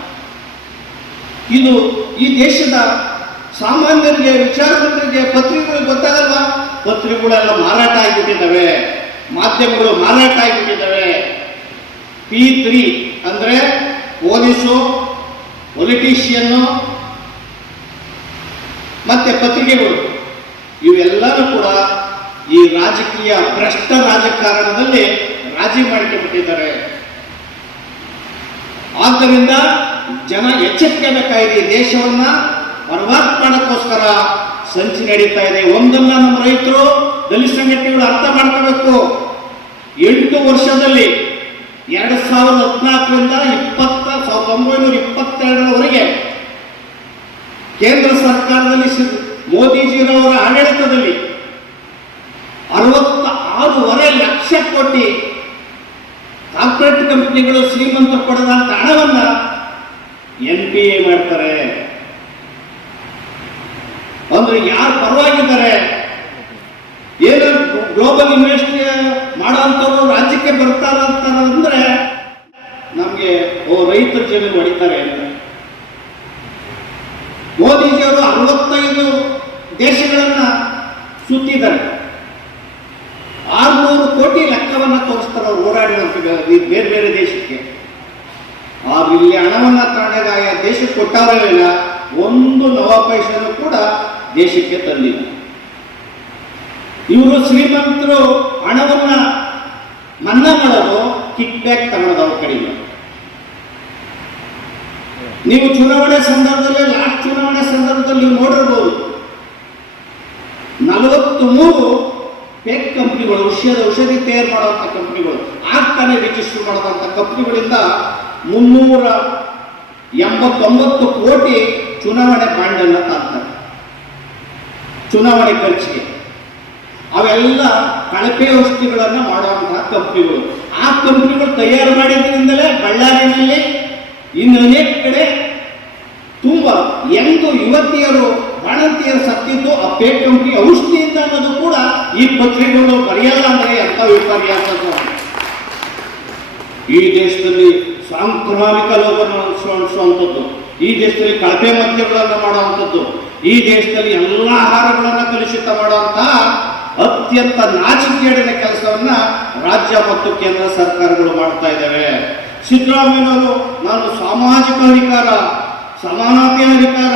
ಇದು ಈ ದೇಶದ ಸಾಮಾನ್ಯರಿಗೆ, ವಿಚಾರಕರಿಗೆ ಪತ್ರಿಕೆಗಳು ಗೊತ್ತಾಗಲ್ವಾ? ಪತ್ರಿಕೆಗಳೆಲ್ಲ ಮಾರಾಟ ಆಗಿಬಿಟ್ಟಿದ್ದಾವೆ. ಮಾಧ್ಯಮಗಳು ಮಾರಾಟ ಆಗಿಬಿಟ್ಟಿದ್ದಾವೆ. ಪಿ ತ್ರೀ ಅಂದ್ರೆ ಪೊಲೀಸು, ಪೊಲಿಟಿಷಿಯನ್ನು, ಮತ್ತೆ ಪತ್ರಿಕೆಗಳು. ಇವೆಲ್ಲರೂ ಕೂಡ ಈ ರಾಜಕೀಯ ಭ್ರಷ್ಟ ರಾಜಕಾರಣದಲ್ಲಿ ರಾಜಿ ಮಾಡಿಕೊಂಡಿದ್ದಾರೆ ಆದ್ದರಿಂದ ಜನ ಎಚ್ಚೆತ್ತಬೇಕಾಗಿದೆ ದೇಶವನ್ನ ಬರ್ಬಾದ್ ಮಾಡೋಕ್ಕೋಸ್ಕರ ಸಂಚು ನಡೀತಾ ಇದೆ. ಒಂದನ್ನ ನಮ್ಮ ರೈತರು ದಲಿತ ಸಂಘಟನೆಗಳು ಅರ್ಥ ಮಾಡ್ಕೋಬೇಕು. ಎಂಟು ವರ್ಷದಲ್ಲಿ ಎರಡ್ ಸಾವಿರದ ಹದಿನಾಲ್ಕರಿಂದ ಇಪ್ಪತ್ತ, ಸಾವಿರದ ಒಂಬೈನೂರ ಇಪ್ಪತ್ತೆರಡರವರೆಗೆ ಕೇಂದ್ರ ಸರ್ಕಾರದಲ್ಲಿ ಮೋದಿಜಿರವರ ಆಡಳಿತದಲ್ಲಿ ಅರವತ್ತ ಆರೂವರೆ ಲಕ್ಷ ಕೋಟಿ ಕಾರ್ಪೊರೇಟ್ ಕಂಪನಿಗಳು ಶ್ರೀಮಂತ ಪಡೆದಂತ ಹಣವನ್ನ ಎನ್ ಪಿ ಎ ಮಾಡ್ತಾರೆ. ಅಂದ್ರೆ ಯಾರು ಪರವಾಗಿದ್ದಾರೆ? ಏನು ಗ್ಲೋಬಲ್ ಇನ್ವೆಸ್ಟ್ ಮಾಡೋಂಥವ್ರು ರಾಜ್ಯಕ್ಕೆ ಬರ್ತಾರ ಅಂತಾರಂದ್ರೆ ನಮ್ಗೆ ಓ ರೈತರ ಜಮೀನು ಹೊಡಿತಾರೆ ಅಂತ. ಮೋದಿಜಿಯವರು ಅರವತ್ತೈದು ದೇಶಗಳನ್ನ ಸುತ್ತಿದ್ದಾರೆ. ಆರ್ನೂರು ಕೋಟಿ ಲೆಕ್ಕವನ್ನ ತೋರಿಸ್ತಾರೆ ಅವ್ರು ಓಡಾಡಿದಂತ ಬೇರೆ ಬೇರೆ ದೇಶಕ್ಕೆ. ಆ ಇಲ್ಲಿ ಹಣವನ್ನ ತಗೊಂಡಾಗ ಆಯಾ ದೇಶಕ್ಕೆ ಕೊಟ್ಟಾರಲಿಲ್ಲ ಒಂದು ನವ ಕೂಡ ದೇಶಕ್ಕೆ ತಂದಿಲ್ಲ. ಇವರು ಶ್ರೀಮಂತರು ಹಣವನ್ನ ಮನ್ನಾ ಮಾಡೋದು ಕಿಕ್ ಬ್ಯಾಕ್ ತಗೊಳ್ಳೋದು ಅವ್ರ ಕಡಿಮೆ ನೀವು ಚುನಾವಣೆ ಸಂದರ್ಭದಲ್ಲಿ, ಲಾಸ್ಟ್ ಚುನಾವಣೆ ಸಂದರ್ಭದಲ್ಲಿ ನೀವು ನೋಡಿರ್ಬೋದು. ನಲವತ್ತು ಮೂರು ಫೇಕ್ ಕಂಪ್ನಿಗಳು ಔಷಧ, ಔಷಧಿ ತಯಾರು ಮಾಡುವಂಥ ಕಂಪ್ನಿಗಳು ಆಗ್ತಾನೆ ರಿಜಿಸ್ಟರ್ ಮಾಡುವಂಥ ಕಂಪ್ನಿಗಳಿಂದ ಮುನ್ನೂರ ಎಂಬತ್ತೊಂಬತ್ತು ಕೋಟಿ ಚುನಾವಣೆ ಮಾಡಲ್ಲ ತಾಗ್ತಾರೆ ಚುನಾವಣೆ ಖರ್ಚಿಗೆ. ಅವೆಲ್ಲ ಕಳಪೆ ಔಷಧಿಗಳನ್ನ ಮಾಡುವಂತಹ ಕಂಪ್ನಿಗಳು ಆ ಕಂಪ್ನಿಗಳು ತಯಾರು ಮಾಡಿದ್ರಿಂದಲೇ ಬಳ್ಳಾರಿನಲ್ಲಿ ಇನ್ನು ಅನೇಕ ಕಡೆ ತುಂಬ ಎಂಟು ಯುವತಿಯರು ಬಾಣಂತಿಯರು ಸತ್ತಿದ್ದು ಆ ಪೇಟ್ ಕಂಪ್ನಿ ಔಷಧಿಯಿಂದ ಅನ್ನೋದು ಕೂಡ ಈ ಪತ್ರಿಕೆಗಳು ಬರೆಯಲ್ಲ ಅಂದ್ರೆ ಎಂತ ವಿಪರ್ಯಾಸ ಈ ದೇಶದಲ್ಲಿ ಸಾಂಕ್ರಾಮಿಕ ರೋಗವನ್ನು ಅನುಸರಿಸುವಂಥದ್ದು ಈ ದೇಶದಲ್ಲಿ ಕಳಪೆ ಮದ್ಯಗಳನ್ನು ಮಾಡುವಂಥದ್ದು ಈ ದೇಶದಲ್ಲಿ ಎಲ್ಲ ಆಹಾರಗಳನ್ನು ಕಲುಷಿತ ಮಾಡುವಂತಹ ಅತ್ಯಂತ ನಾಚಿಕೆಯಡಿನ ಕೆಲಸವನ್ನ ರಾಜ್ಯ ಮತ್ತು ಕೇಂದ್ರ ಸರ್ಕಾರಗಳು ಮಾಡ್ತಾ ಇದ್ದಾವೆ. ಸಿದ್ದರಾಮಯ್ಯನವರು, ನಾನು ಸಾಮಾಜಿಕ ಅಧಿಕಾರ ಸಮಾನತೆಯ ಅಧಿಕಾರ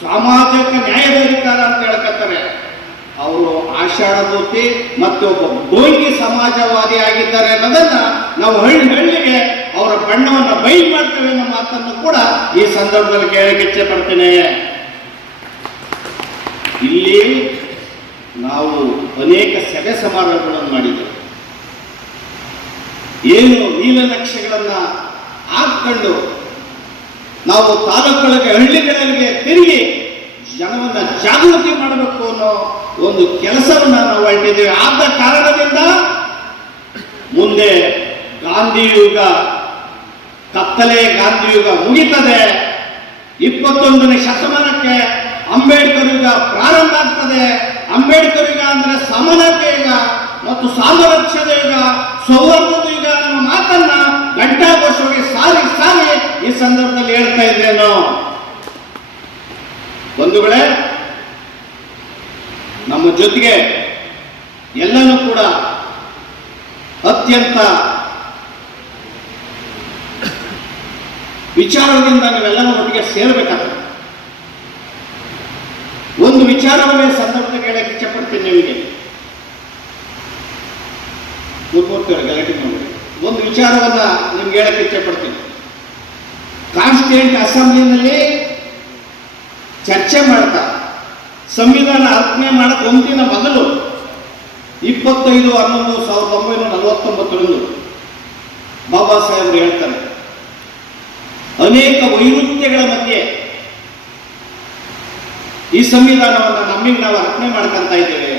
ಸಾಮಾಜಿಕ ನ್ಯಾಯದ ಅಂತ ಹೇಳ್ಕತ್ತಾರೆ ಅವರು ಆಷಾಢದೂತಿ ಮತ್ತು ಒಬ್ಬ ಡೋಂಗಿ ಸಮಾಜವಾದಿ ಆಗಿದ್ದಾರೆ ಅನ್ನೋದನ್ನ ನಾವು ಹಳ್ಳಿ ಹಳ್ಳಿಗೆ ಅವರ ಬಣ್ಣವನ್ನು ಬೈ ಮಾಡ್ತೇವೆ ಅನ್ನೋ ಮಾತನ್ನು ಕೂಡ ಈ ಸಂದರ್ಭದಲ್ಲಿ ಇಚ್ಛೆ ಪಡ್ತೇನೆ. ಇಲ್ಲಿ ನಾವು ಅನೇಕ ಸಭೆ ಸಮಾರಂಭಗಳನ್ನು ಮಾಡಿದ್ದೇವೆ. ಏನು ನೀಲನಕ್ಷೆಗಳನ್ನ ಹಾಕೊಂಡು ನಾವು ತಾಲೂಕುಗಳಿಗೆ ಹಳ್ಳಿಗಳಿಗೆ ತಿರುಗಿ ಜನವನ್ನ ಜಾಗೃತಿ ಮಾಡಬೇಕು ಅನ್ನೋ ಒಂದು ಕೆಲಸವನ್ನು ನಾವು ಮಾಡಿದ್ದೇವೆ. ಆದ ಕಾರಣದಿಂದ ಮುಂದೆ ಗಾಂಧಿ ಯುಗ, ಕತ್ತಲೆ ಗಾಂಧಿ ಯುಗ ಮುಗಿತದೆ. ಇಪ್ಪತ್ತೊಂದನೇ ಶತಮಾನಕ್ಕೆ ಅಂಬೇಡ್ಕರ್ ಯುಗ ಪ್ರಾರಂಭ ಆಗ್ತದೆ. ಅಂಬೇಡ್ಕರ್ ಯುಗ ಅಂದ್ರೆ ಸಮಾನತೆ ಯುಗ ಮತ್ತು ಸಾಮರಸ್ಯದ ಯುಗ, ಸೌಹಾರ್ದದ ಯುಗ ಅನ್ನೋ ಮಾತನ್ನ ಘಂಟಾಘೋಷವಾಗಿ ಸಾರಿ ಸಾರಿ ಈ ಸಂದರ್ಭದಲ್ಲಿ ಹೇಳ್ತಾ ಇದ್ದೇನು ಬಂಧುಗಳೇ ನಮ್ಮ ಜೊತೆಗೆ ಎಲ್ಲನೂ ಕೂಡ ಅತ್ಯಂತ ವಿಚಾರದಿಂದ ನೀವೆಲ್ಲರೂ ಒಟ್ಟಿಗೆ ಸೇರಬೇಕಾಗ್ತದೆ ಒಂದು ವಿಚಾರವನ್ನೇ ಸಂದರ್ಭದಲ್ಲಿ ಹೇಳಕ್ಕೆ ಇಚ್ಛಪಡ್ತೀನಿ ನಿಮಗೆ. ಗುರುಮೂರ್ತಿಯವರು ಮಾಡಿ ಒಂದು ವಿಚಾರವನ್ನ ನಿಮ್ಗೆ ಹೇಳಕ್ಕೆ ಇಚ್ಛಪಡ್ತೀನಿ. ಕಾನ್ಸ್ಟಿಟ್ಯೂಂಟ್ ಅಸೆಂಬ್ಲಿನಲ್ಲಿ ಚರ್ಚೆ ಮಾಡ್ತಾ, ಸಂವಿಧಾನ ಅರ್ಪಣೆ ಮಾಡಕ್ಕೆ ಒಂದಿನ ಮೊದಲು ಇಪ್ಪತ್ತೈದು ಹನ್ನೊಂದು ಸಾವಿರದ ಒಂಬೈನೂರ ನಲವತ್ತೊಂಬತ್ತರಂದು ಬಾಬಾ ಸಾಹೇಬರು ಹೇಳ್ತಾರೆ, ಅನೇಕ ವೈರುಧ್ಯಗಳ ಮಧ್ಯೆ ಈ ಸಂವಿಧಾನವನ್ನು ನಮ್ಮಿಂದ ನಾವು ಅರ್ಪಣೆ ಮಾಡ್ಕೊಂತ ಇದ್ದೇವೆ.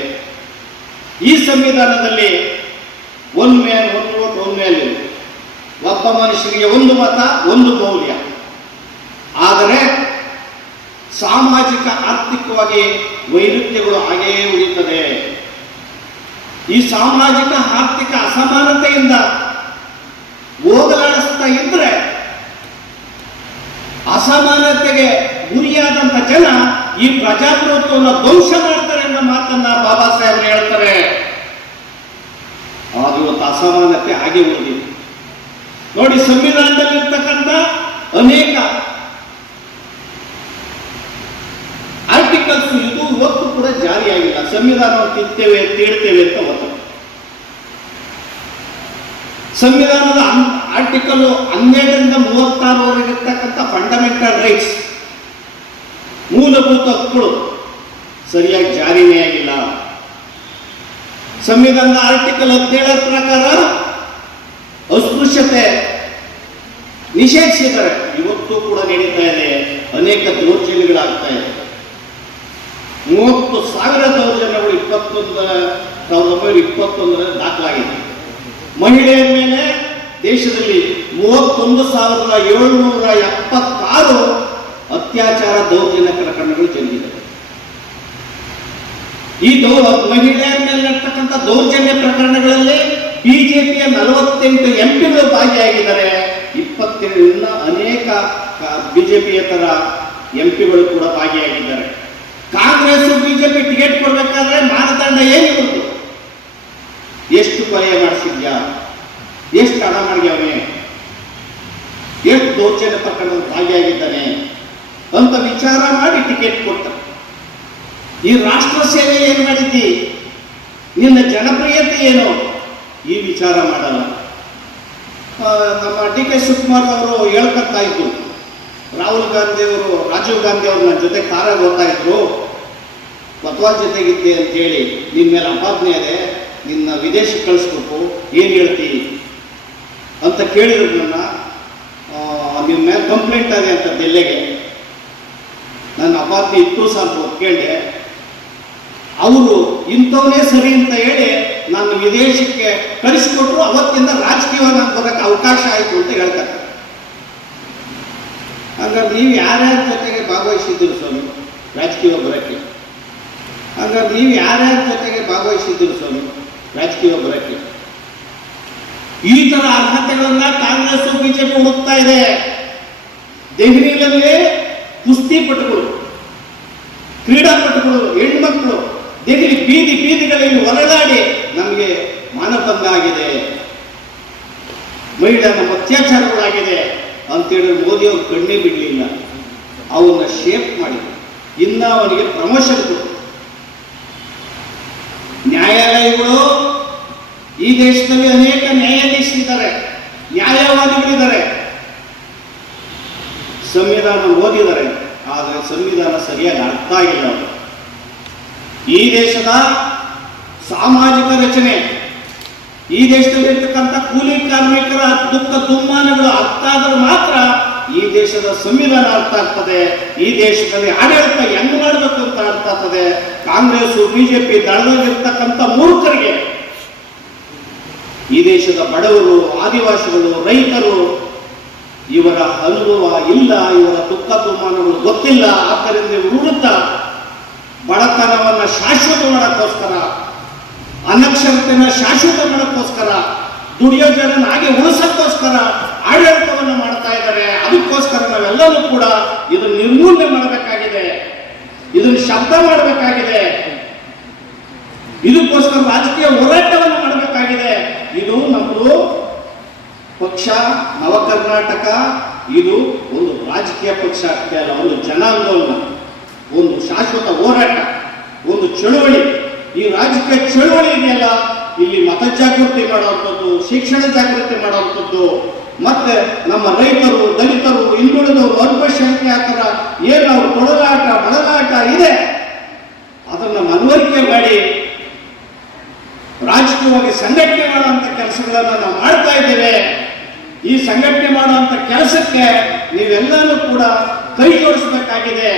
ಈ ಸಂವಿಧಾನದಲ್ಲಿ ಒನ್ ಮೇಲೆ ಒಂದು ವೋಟ್ ಒಂದು ಮೇಲೆ ಒಬ್ಬ ಮನುಷ್ಯರಿಗೆ ಒಂದು ಮತ, ಒಂದು ಮೌಲ್ಯ. ಆದರೆ ಸಾಮಾಜಿಕ, ಆರ್ಥಿಕವಾಗಿ ವೈರುಧ್ಯಗಳು ಹಾಗೇ ಉಳಿಯುತ್ತದೆ. ಈ ಸಾಮಾಜಿಕ, ಆರ್ಥಿಕ ಅಸಮಾನತೆಯಿಂದ ಹೋಗಲಾಡಿಸ್ತಾ ಇದ್ರೆ ಅಸಮಾನತೆಗೆ ಗುರಿಯಾದಂಥ ಜನ ಈ ಪ್ರಜಾಪ್ರಭುತ್ವವನ್ನು ಧ್ವಂಸ ಮಾಡ್ತಾರೆ ಅನ್ನೋ ಮಾತನ್ನ ಬಾಬಾ ಸಾಹೇಬರು ಹೇಳ್ತಾರೆ ಆಗ ಇವತ್ತು ಹಾಗೆ ಉಳಿದಿದೆ ನೋಡಿ, ಸಂವಿಧಾನದಲ್ಲಿರ್ತಕ್ಕಂಥ ಅನೇಕ ಆರ್ಟಿಕಲ್ಸ್ ಇದು ಇವತ್ತು ಕೂಡ ಜಾರಿಯಾಗಿಲ್ಲ. ಸಂವಿಧಾನವನ್ನು ತಿಂತೇವೆ ತೀಡ್ತೇವೆ ಅಂತ ಒತ್ತು ಸಂವಿಧಾನದ ಆರ್ಟಿಕಲ್ ಹನ್ನೆರಡರಿಂದ ಮೂವತ್ತಾರವರೆಗೆ ಇರ್ತಕ್ಕಂಥ ಫಂಡಮೆಂಟಲ್ ರೈಟ್ಸ್ ಮೂಲಭೂತ ಹಕ್ಕುಗಳು ಸರಿಯಾಗಿ ಜಾರಿನೇ ಆಗಿಲ್ಲ. ಸಂವಿಧಾನದ ಆರ್ಟಿಕಲ್ ಹದಿನೇಳರ ಪ್ರಕಾರ ಅಸ್ಪೃಶ್ಯತೆ ನಿಷೇಧಿಸಿದ್ದಾರೆ. ಇವತ್ತು ಕೂಡ ನಡೀತಾ ಇದೆ, ಅನೇಕ ದೌರ್ಜನ್ಯಗಳಾಗ್ತಾ ಇದೆ. ಮೂವತ್ತು ಸಾವಿರ ದೌರ್ಜನ್ಯಗಳು ಇಪ್ಪತ್ತೊಂದು, ಸಾವಿರದ ಒಂಬೈನೂರ ಇಪ್ಪತ್ತೊಂದರಲ್ಲಿ ದಾಖಲಾಗಿದೆ. ಮಹಿಳೆಯರ ಮೇಲೆ ದೇಶದಲ್ಲಿ ಮೂವತ್ತೊಂದು ಸಾವಿರದ ಏಳುನೂರ ಎಪ್ಪತ್ತಾರು ಅತ್ಯಾಚಾರ ದೌರ್ಜನ್ಯ ಪ್ರಕರಣಗಳು ಜರುಗಿದೆ. ಈ ದೌ, ಮಹಿಳೆಯರ ಮೇಲೆ ನಡ್ತಕ್ಕಂಥ ದೌರ್ಜನ್ಯ ಪ್ರಕರಣಗಳಲ್ಲಿ ಬಿಜೆಪಿಯ ನಲವತ್ತೆಂಟು ಎಂಪಿಗಳು ಭಾಗಿಯಾಗಿದ್ದಾರೆ. ಇಪ್ಪತ್ತೇಳರಿಂದ ಅನೇಕ ಬಿಜೆಪಿಯತರ ಎಂ ಪಿಗಳು ಕೂಡ ಭಾಗಿಯಾಗಿದ್ದಾರೆ. ಕಾಂಗ್ರೆಸ್, ಬಿಜೆಪಿ ಟಿಕೆಟ್ ಕೊಡ್ಬೇಕಾದ್ರೆ ಮಾನದಂಡ ಏನು ಎಷ್ಟು ಕೊಲೆ ಮಾಡಿಸಿದ್ಯಾ? ಎಷ್ಟು ಹಣ ಮಾಡ್ಯಾವನೆ ಎಷ್ಟು ದೌರ್ಜನ್ಯ ಪ್ರಕರಣ ಭಾಗಿಯಾಗಿದ್ದಾನೆ ಅಂತ ವಿಚಾರ ಮಾಡಿ ಟಿಕೆಟ್ ಕೊಟ್ಟ. ಈ ರಾಷ್ಟ್ರ ಸೇವೆ ಏನು ಮಾಡಿದ್ದಿ? ನಿನ್ನ ಜನಪ್ರಿಯತೆ ಏನು? ಈ ವಿಚಾರ ಮಾಡಲ್ಲ. ನಮ್ಮ ಡಿ ಕೆ ಶಿವಕುಮಾರ್ ಅವರು ಹೇಳ್ಕೊತಾ ಇದ್ರು. ರಾಹುಲ್ ಗಾಂಧಿ ಅವರು, ರಾಜೀವ್ ಗಾಂಧಿ ಅವ್ರನ್ನ ಜೊತೆ ಕಾರಾಗ ಹೋಗ್ತಾ ಇದ್ರು. ಮತ್ವಾ ಜೊತೆಗಿದ್ದೆ ಅಂತ ಹೇಳಿ ನಿನ್ನ ಮೇಲೆ ಅಪಾದನೆ ಇದೆ, ನಿನ್ನ ವಿದೇಶಕ್ಕೆ ಕಳಿಸ್ಬೇಕು ಏನು ಹೇಳ್ತಿ? ಅಂತ ಕೇಳಿದ್ರು ನನ್ನ. ನಿಮ್ಮ ಮೇಲೆ ಕಂಪ್ಲೇಂಟ್ ಇದೆ ಅಂತ ದೆಲ್ಲೆಗೆ ನನ್ನ ಅಪಾದನೆ ಇತ್ತು ಸಾಕು ಕೇಳಿದೆ. ಅವರು ಇಂಥವನೇ ಸರಿ ಅಂತ ಹೇಳಿ ನಾನು ವಿದೇಶಕ್ಕೆ ಕಳಿಸ್ಕೊಟ್ರು, ಅವತ್ತಿಂದ ರಾಜಕೀಯ ನಾನು ಬರೋಕ್ಕೆ ಅವಕಾಶ ಆಯಿತು ಅಂತ ಹೇಳ್ತಾರೆ. ಹಾಗಾದ್ರೆ ನೀವು ಯಾರ್ಯಾರ ಜೊತೆಗೆ ಭಾಗವಹಿಸಿದ್ದೀರಿ ಸ್ವಾಮಿ ರಾಜಕೀಯ ಬರೋಕ್ಕೆ? ಹಾಗಾದ್ರೆ ನೀವು ಯಾರ್ಯಾರ ಜೊತೆಗೆ ಭಾಗವಹಿಸಿದ್ದೀರಿ ಸ್ವಾಮಿ ರಾಜಕೀಯ ಬರೋಕ್ಕೆ? ಈ ತರ ಅರ್ಹತೆಗಳನ್ನ ಕಾಂಗ್ರೆಸ್ ಬಿಜೆಪಿ ಹುಡುಕ್ತಾ ಇದೆ. ದೆಹಲಿಯಲ್ಲಿ ಕುಸ್ತಿಪಟುಗಳು, ಕ್ರೀಡಾಪಟುಗಳು, ಹೆಣ್ಮಕ್ಳು, ದೆಹಲಿ ಬೀದಿ ಬೀದಿಗಳಲ್ಲಿ ಹೊರಳಾಡಿ ಆಗಿದೆ ಮಹಿಳೆಯರ ಅತ್ಯಾಚಾರಗಳಾಗಿದೆ ಅಂತೇಳಿ ಮೋದಿ ಅವರು ಕಣ್ಣೇ ಬಿಡಲಿಲ್ಲ. ಅವನ್ನ ಶೇಪ್ ಮಾಡಿ ಇನ್ನ ಅವನಿಗೆ ಪ್ರಮೋಷನ್ ಕೊಡು ನ್ಯಾಯಾಲಯಗಳು ಈ ದೇಶದಲ್ಲಿ ಅನೇಕ ನ್ಯಾಯಾಧೀಶರಿದ್ದಾರೆ. ನ್ಯಾಯವಾದಿಗಳಿದ್ದಾರೆ. ಸಂವಿಧಾನ ಓದಿದ್ದಾರೆ. ಆದರೆ ಸಂವಿಧಾನ ಸರಿಯಾಗಿ ಅರ್ಥ ಆಗಿಲ್ಲ ಈ ದೇಶದ ಸಾಮಾಜಿಕ ರಚನೆ ಈ ದೇಶದಲ್ಲಿರ್ತಕ್ಕಂಥ ಕೂಲಿ ಕಾರ್ಮಿಕರ ದುಃಖ ದುಮ್ಮಾನಗಳು ಅರ್ಥ ಆದ್ರೆ ಮಾತ್ರ ಈ ದೇಶದ ಸಂವಿಧಾನ ಅರ್ಥ ಆಗ್ತದೆ. ಈ ದೇಶದಲ್ಲಿ ಆಡಳಿತ ಹೆಂಗ್ ಮಾಡಬೇಕು ಅಂತ ಅರ್ಥ ಆಗ್ತದೆ. ಕಾಂಗ್ರೆಸ್ ಬಿಜೆಪಿ ದಳದಲ್ಲಿರ್ತಕ್ಕಂಥ ಮೂರ್ಖರಿಗೆ ಈ ದೇಶದ ಬಡವರು, ಆದಿವಾಸಿಗಳು, ರೈತರು ಇವರ ಅನುಭವ ಇಲ್ಲ, ಇವರ ದುಃಖ ದುಮ್ಮಾನಗಳು ಗೊತ್ತಿಲ್ಲ. ಆದ್ದರಿಂದ ವಿರುದ್ಧ ಬಡತನವನ್ನ ಶಾಶ್ವತ ಮಾಡೋಕ್ಕೋಸ್ಕರ ಅನಕ್ಷರತೆನ ಶಾಶ್ವತ ಮಾಡೋಕ್ಕೋಸ್ಕರ ದುಡಿಯೋ ಜನನ ಹಾಗೆ ಉಳಿಸೋಕ್ಕೋಸ್ಕರ ಆಡಳಿತವನ್ನು ಮಾಡ್ತಾ ಇದ್ದಾರೆ. ಅದಕ್ಕೋಸ್ಕರ ನಾವೆಲ್ಲರೂ ಕೂಡ ಇದನ್ನು ನಿರ್ಮೂಲನೆ ಮಾಡಬೇಕಾಗಿದೆ. ಇದನ್ನು ಶಬ್ದ ಮಾಡಬೇಕಾಗಿದೆ. ಇದಕ್ಕೋಸ್ಕರ ರಾಜಕೀಯ ಹೋರಾಟವನ್ನು ಮಾಡಬೇಕಾಗಿದೆ. ಇದು ನಮ್ಮದು ಪಕ್ಷ, ನವಕರ್ನಾಟಕ, ಇದು ಒಂದು ರಾಜಕೀಯ ಪಕ್ಷ ಅಷ್ಟೇ ಅಲ್ಲ, ಒಂದು ಜನಾಂದೋಲನ, ಒಂದು ಶಾಶ್ವತ ಹೋರಾಟ, ಒಂದು ಚಳುವಳಿ. ಈ ರಾಜಕೀಯ ಚಳುವಳಿ ಇದೆಯಲ್ಲ ಇಲ್ಲಿ ಮತ ಜಾಗೃತಿ ಮಾಡುವಂಥದ್ದು, ಶಿಕ್ಷಣ ಜಾಗೃತಿ ಮಾಡುವಂಥದ್ದು, ಮತ್ತೆ ನಮ್ಮ ರೈತರು, ದಲಿತರು, ಹಿಂದುಳಿದವರು ಅಲ್ಪಸಂಖ್ಯಾತರ ಏನು ಅವರು ತೊಡಲಾಟ ಬಳಲಾಟ ಇದೆ. ಅದನ್ನು ಮನವರಿಕೆ ಮಾಡಿ, ರಾಜಕೀಯವಾಗಿ ಸಂಘಟನೆ ಮಾಡುವಂಥ ಕೆಲಸಗಳನ್ನು ನಾವು ಮಾಡ್ತಾ ಇದ್ದೇವೆ. ಈ ಸಂಘಟನೆ ಮಾಡುವಂಥ ಕೆಲಸಕ್ಕೆ ನೀವೆಲ್ಲರೂ ಕೂಡ ಕೈ ಜೋಡಿಸಬೇಕಾಗಿದೆ.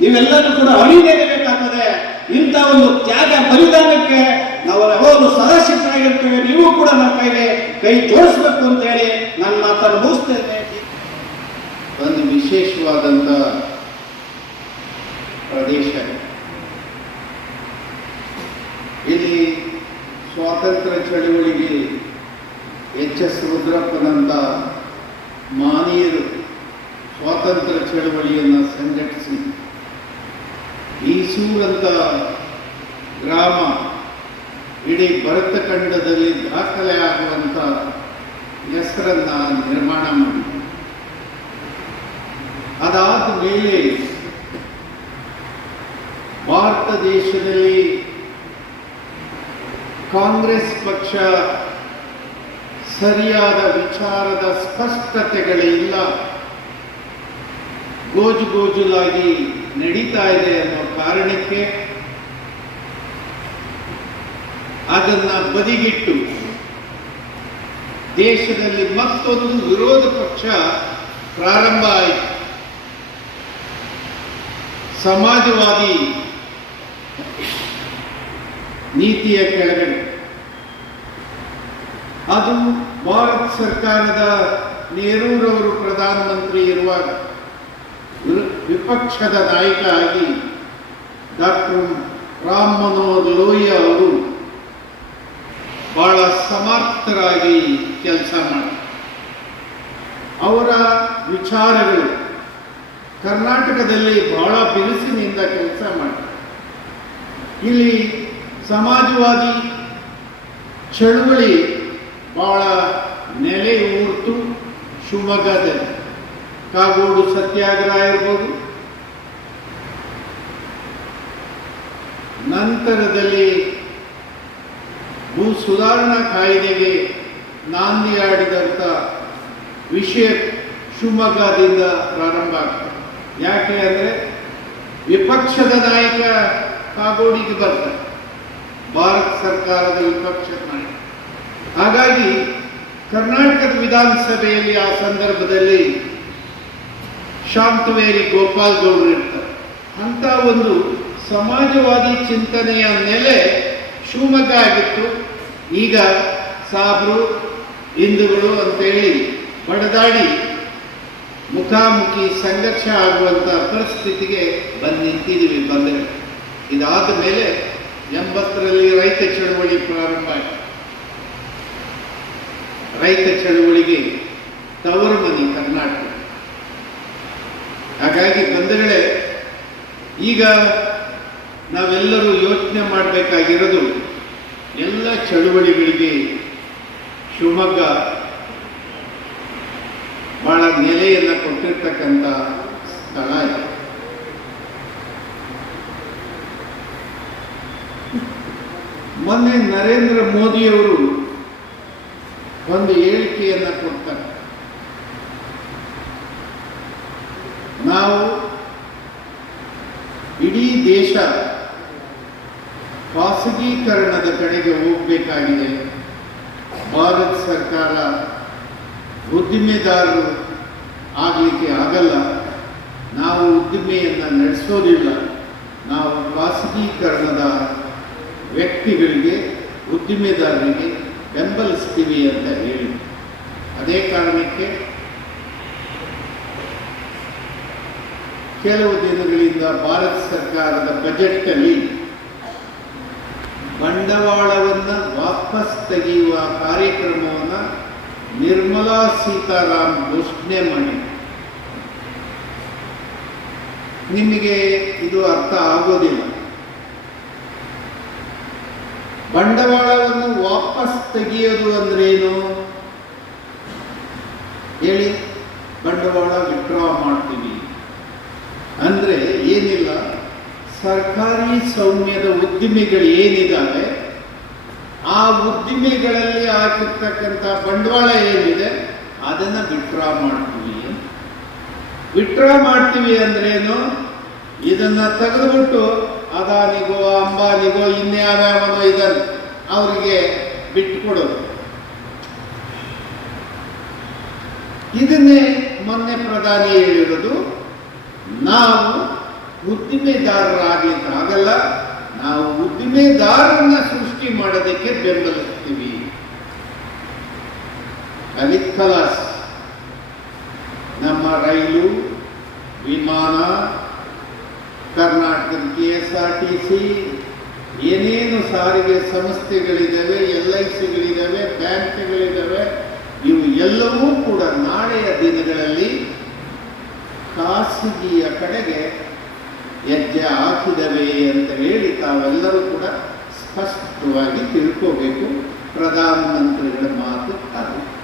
ನೀವೆಲ್ಲರೂ ಕೂಡ ಅಣಿನೇರಬೇಕಾಗ್ತದೆ ಇಂಥ ಒಂದು ತ್ಯಾಗ ಬಲಿದಾನಕ್ಕೆ ನಾವು ಯಾವಾಗಲೂ ಸದಾಶಕ್ತರಾಗಿರ್ತೇವೆ ನೀವು ಕೂಡ ನಮ್ಮ ಕೈಗೆ ಕೈ ಜೋಡಿಸ್ಬೇಕು ಅಂತ ಹೇಳಿ ನನ್ನ ಮಾತನ್ನು ಮುಗಿಸ್ತೇನೆ. ಒಂದು ವಿಶೇಷವಾದಂಥ ಪ್ರದೇಶ. ಇಲ್ಲಿ ಸ್ವಾತಂತ್ರ್ಯ ಚಳುವಳಿಗೆ ಎಚ್ ಎಸ್ ರುದ್ರಪ್ಪನಂತ ಮಾನೀಯರು ಸ್ವಾತಂತ್ರ್ಯ ಚಳುವಳಿಯನ್ನು ಸಂಘಟಿಸಿ ಈಸೂರಂತ ಗ್ರಾಮ ಇಡೀ ಭರತಖಂಡದಲ್ಲಿ ದಾಖಲೆ ಆಗುವಂಥ ಹೆಸರನ್ನು ನಿರ್ಮಾಣ ಮಾಡಿ ಅದಾದ ಮೇಲೆ ಭಾರತ ದೇಶದಲ್ಲಿ ಕಾಂಗ್ರೆಸ್ ಪಕ್ಷ ಸರಿಯಾದ ವಿಚಾರದ ಸ್ಪಷ್ಟತೆಗಳಿಲ್ಲ. ಗೋಜು ಗೋಜುಲಾಗಿ ನಡೀತಾ ಇದೆ ಅನ್ನೋ ಕಾರಣಕ್ಕೆ ಅದನ್ನ ಬದಿಗಿಟ್ಟು ದೇಶದಲ್ಲಿ ಮತ್ತೊಂದು ವಿರೋಧ ಪಕ್ಷ ಪ್ರಾರಂಭ ಆಯಿತು. ಸಮಾಜವಾದಿ ನೀತಿಯ ಕೆಳಗಡೆ. ಅದು ಭಾರತ ಸರ್ಕಾರದ ನೆಹರೂರವರು ಪ್ರಧಾನಮಂತ್ರಿ ಇರುವಾಗ ವಿಪಕ್ಷದ ನಾಯಕ ಆಗಿ ಡಾಕ್ಟರ್ ರಾಮ್ ಮನೋಹರ್ ಲೋಹಿಯಾ ಅವರು ಬಹಳ ಸಮರ್ಥರಾಗಿ ಕೆಲಸ ಮಾಡಿ ಅವರ ವಿಚಾರಗಳು ಕರ್ನಾಟಕದಲ್ಲಿ ಬಹಳ ಬಿರುಸಿನಿಂದ ಕೆಲಸ ಮಾಡಿ ಇಲ್ಲಿ ಸಮಾಜವಾದಿ ಚಳುವಳಿ ಬಹಳ ನೆಲೆ ಊರ್ತು ಶಿವಮೊಗ್ಗದಲ್ಲಿ. ಕಾಗೋಡು ಸತ್ಯಾಗ್ರಹ ಇರ್ಬೋದು ನಂತರದಲ್ಲಿ ಭೂ ಸುಧಾರಣಾ ಕಾಯ್ದೆಗೆ ನಾಂದಿಯಾಡಿದಂಥ ವಿಷಯ ಶಿವಮೊಗ್ಗದಿಂದ ಪ್ರಾರಂಭ ಆಗ್ತದೆ. ಯಾಕೆ ಅಂದರೆ ವಿಪಕ್ಷದ ನಾಯಕ ಕಾಗೋಡಿಗೆ ಬರ್ತಾರೆ. ಭಾರತ ಸರ್ಕಾರದ ವಿಪಕ್ಷದ ನಾಯಕ. ಹಾಗಾಗಿ ಕರ್ನಾಟಕದ ವಿಧಾನಸಭೆಯಲ್ಲಿ ಆ ಸಂದರ್ಭದಲ್ಲಿ ಶಾಂತವೇರಿ ಗೋಪಾಲ್ ಗೌಡರು ಇರ್ತಾರೆ. ಅಂತ ಒಂದು ಸಮಾಜವಾದಿ ಚಿಂತನೆಯ ನೆಲೆ ಶಿವಮೊಗ್ಗ ಆಗಿತ್ತು ಈಗ ಸಾಬ್ರು, ಹಿಂದೂಗಳು ಅಂತೇಳಿ ಬಡದಾಡಿ ಮುಖಾಮುಖಿ ಸಂಘರ್ಷ ಆಗುವಂಥ ಪರಿಸ್ಥಿತಿಗೆ ಬಂದು ನಿಂತಿದ್ದೀವಿ ಬಂದರೆ. ಇದಾದ ಮೇಲೆ ಎಂಬತ್ತರಲ್ಲಿ ರೈತ ಚಳವಳಿ ಪ್ರಾರಂಭ ಆಯಿತು. ರೈತ ಚಳವಳಿಗೆ ತವರು ಮನೆ ಕರ್ನಾಟಕ. ಹಾಗಾಗಿ ಬಂಧುಗಳೇ, ಈಗ ನಾವೆಲ್ಲರೂ ಯೋಚನೆ ಮಾಡಬೇಕಾಗಿರೋದು ಎಲ್ಲ ಚಳುವಳಿಗಳಿಗೆ ಶಿವಮೊಗ್ಗ ಬಹಳ ನೆಲೆಯನ್ನು ಕೊಟ್ಟಿರ್ತಕ್ಕಂಥ ಸ್ಥಳ ಇದೆ. ಮೊನ್ನೆ ನರೇಂದ್ರ ಮೋದಿಯವರು ಒಂದು ಹೇಳಿಕೆಯನ್ನು ಕೊಡ್ತಾರೆ. ನಾವು ಇಡೀ ದೇಶ ಖಾಸಗೀಕರಣದ ಕಡೆಗೆ ಹೋಗಬೇಕಾಗಿದೆ. ಭಾರತ ಸರ್ಕಾರ ಉದ್ದಿಮೆದಾರರು ಆಗಲಿಕ್ಕೆ ಆಗಲ್ಲ. ನಾವು ಉದ್ದಿಮೆಯನ್ನು ನಡೆಸೋದಿಲ್ಲ. ನಾವು ಖಾಸಗೀಕರಣದ ವ್ಯಕ್ತಿಗಳಿಗೆ, ಉದ್ದಿಮೆದಾರರಿಗೆ ಬೆಂಬಲಿಸ್ತೀವಿ ಅಂತ ಹೇಳಿ. ಅದೇ ಕಾರಣಕ್ಕೆ ಕೆಲವು ದಿನಗಳಿಂದ ಭಾರತ ಸರ್ಕಾರದ ಬಜೆಟ್ನಲ್ಲಿ ಬಂಡವಾಳವನ್ನು ವಾಪಸ್ ತೆಗೆಯುವ ಕಾರ್ಯಕ್ರಮವನ್ನು ನಿರ್ಮಲಾ ಸೀತಾರಾಮ್ ಘೋಷಣೆ ಮಾಡಿ ನಿಮಗೆ ಇದು ಅರ್ಥ ಆಗೋದಿಲ್ಲ. ಬಂಡವಾಳವನ್ನು ವಾಪಸ್ ತೆಗೆಯೋದು ಅಂದ್ರೇನು? ಹೇಳಿ, ಬಂಡವಾಳ ವಿಡ್ರಾ ಮಾಡ್ತೀವಿ. ಅಂದ್ರೆ ಏನಿಲ್ಲ ಸರ್ಕಾರಿ ಸೌಮ್ಯದ ಉದ್ದಿಮೆಗಳು ಏನಿದ್ದಾವೆ ಆ ಉದ್ದಿಮೆಗಳಲ್ಲಿ ಹಾಕಿರ್ತಕ್ಕಂಥ ಬಂಡವಾಳ ಏನಿದೆ, ಅದನ್ನು ವಿಡ್ರಾ ಮಾಡ್ತೀವಿ. ವಿಡ್ರಾ ಮಾಡ್ತೀವಿ ಅಂದ್ರೇನು ಇದನ್ನು ತೆಗೆದುಬಿಟ್ಟು ಅದಾನಿಗೋ, ಅಂಬಾನಿಗೋ, ಇನ್ಯಾವ್ಯಾವನೋ ಇದನ್ನು ಅವರಿಗೆ ಬಿಟ್ಟುಕೊಡೋದು ಇದನ್ನೇ ಮೊನ್ನೆ ಪ್ರಧಾನಿ ಹೇಳಿರೋದು, ನಾವು ಉದ್ದಿಮೆದಾರರಾಗ್ಲಿಕ್ಕೆ ಆಗಲ್ಲ ನಾವು ಉದ್ದಿಮೆದಾರರನ್ನ ಸೃಷ್ಟಿ ಮಾಡೋದಕ್ಕೆ ಬೆಂಬಲಿಸ್ತೀವಿ. ಅಲಿತ್ ಕಲಾಸ್, ನಮ್ಮ ರೈಲು, ವಿಮಾನ, ಕರ್ನಾಟಕದ K S R T C, ಏನೇನು ಸಾರಿಗೆ ಸಂಸ್ಥೆಗಳಿದ್ದಾವೆ ಎಲ್ ಐ ಸಿಗಳಿದ್ದಾವೆ ಬ್ಯಾಂಕ್ಗಳಿದ್ದಾವೆ ಇವು ಎಲ್ಲವೂ ಕೂಡ ನಾಳೆಯ ದಿನಗಳಲ್ಲಿ ಖಾಸಗಿಯ ಕಡೆಗೆ ಹೆಜ್ಜೆ ಹಾಕಿದವೆ ಅಂತ ಹೇಳಿ ತಾವೆಲ್ಲರೂ ಕೂಡ ಸ್ಪಷ್ಟವಾಗಿ ತಿಳ್ಕೋಬೇಕು. ಪ್ರಧಾನಮಂತ್ರಿಗಳ ಮಾತು ಅದು.